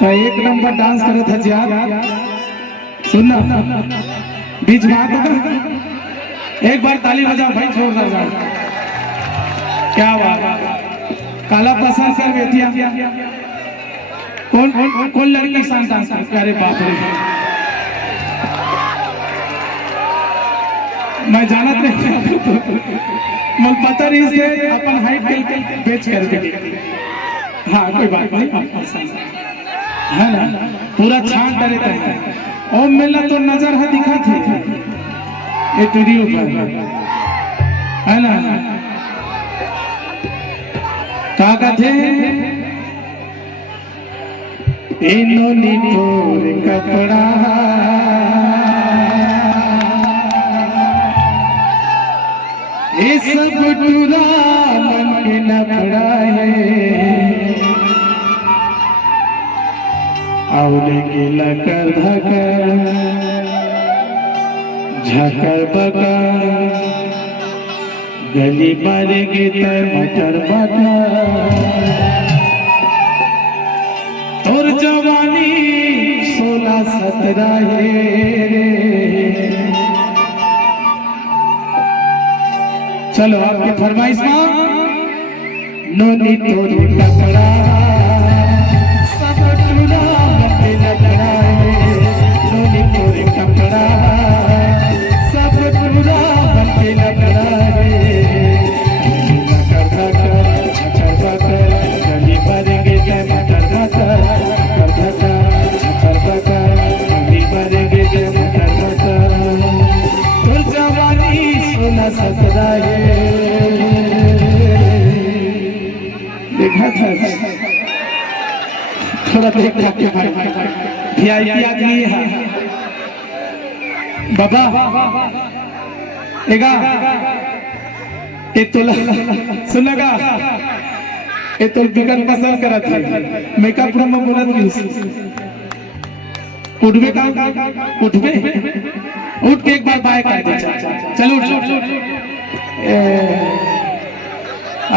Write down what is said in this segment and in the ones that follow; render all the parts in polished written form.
तो एक number dance करे था जी आप सुनना बीच में एक बार ताली बजाओ भाई जोरदार बात। क्या बात काला पसंद कर बेटिया कौन लड़की शान डांस कर अरे बाप रे मैं जानत नहीं मुझे पता नहीं से अपन हाइट के बेच कर के हाँ कोई बात नहीं है ना पूरा छांट डरे था और मेला तो नजर है दिखा थी ये वीडियो पर है ना काका थे इन्होंने तोर कपड़ा ये सब टूरा मन के लफड़ा है आवले गिला कर धकर झकर बकर गली मारेंगे तर मटर मटर तोर जवानी 16-17 है चलो आपकी फरमाइश नोनी तोरी कपड़ा सब टूरा लपे लपड़ा नोनी तोरी कपड़ा सब टूरा लपे लपड़ा गली भरेंगे जय मटर मटर गली भरेंगे जय मटर मटर तोर जवानी 16-17 देखा था थोड़ा देख के भाई वीआईपी आदमी है बाबा एगा ये तो सुनेगा ये तो बिगन पसंद करा था मेकअप रूम में बोला थी उठबे का उठबे उठ के एक बार बाय कर दे चलो उठ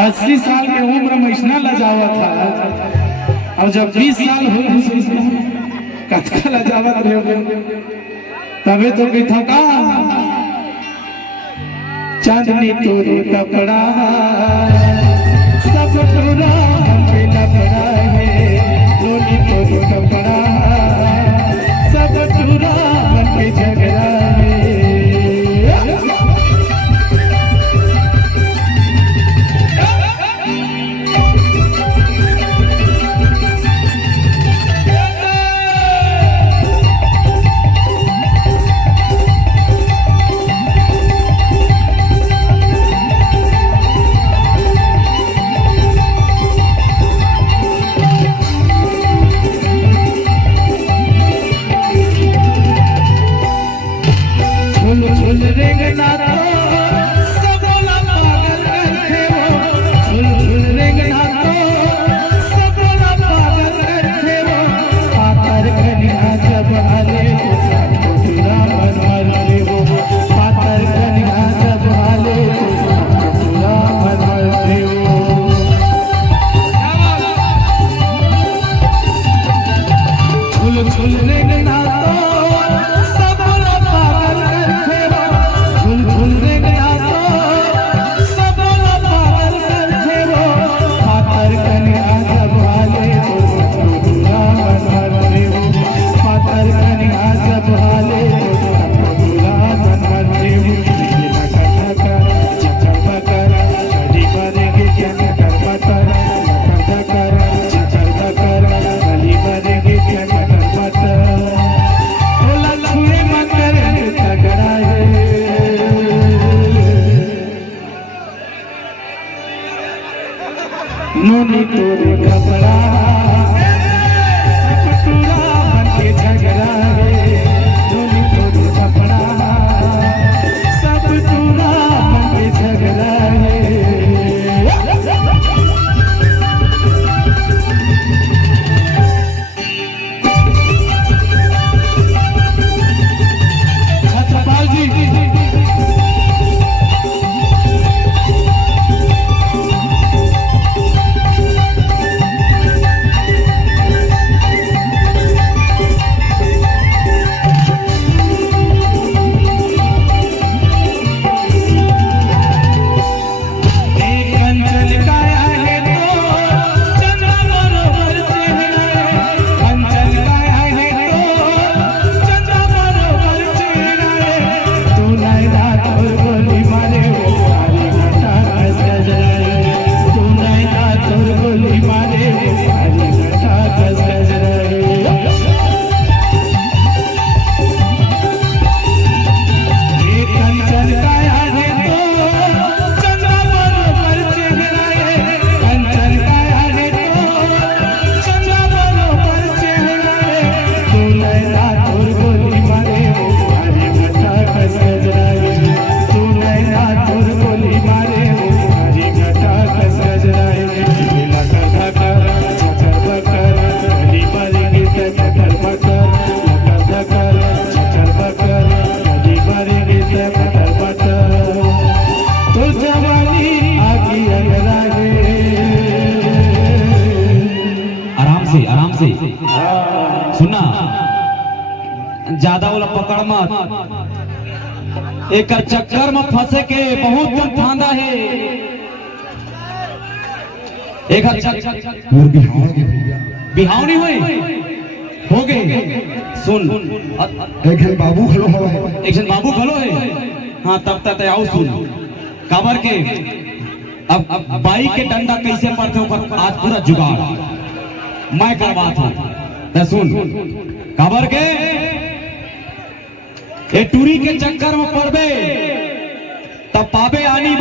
80 साल के उम्र में इतना लजावा था और जब 20 साल हुए कथका लजावत रहे तबे तो भी थका चांदनी तोरे कपड़ा सब टूरा पे लपड़ा है रोनी तोरे कपड़ा सब टूरा पे झगड़ा है गली भरेंगे क्या मटर मटर से आराम से सुनना, ज्यादा वाला पकड़ मत, एक चक्कर में फंसे के बहुत कम फांदा है। एक बिहाव नहीं हुई हो गए। सुन एक बाबू खलो है, एक बाबू खलो है। हाँ तब तक आओ सुन काबर के अब बाइक के डंडा कैसे पड़ते ऊपर आज पूरा जुगाड़ मैं करवात हूँ। सुन काबर के ए टूरी के चक्कर में पड़बे तब पाबे आनी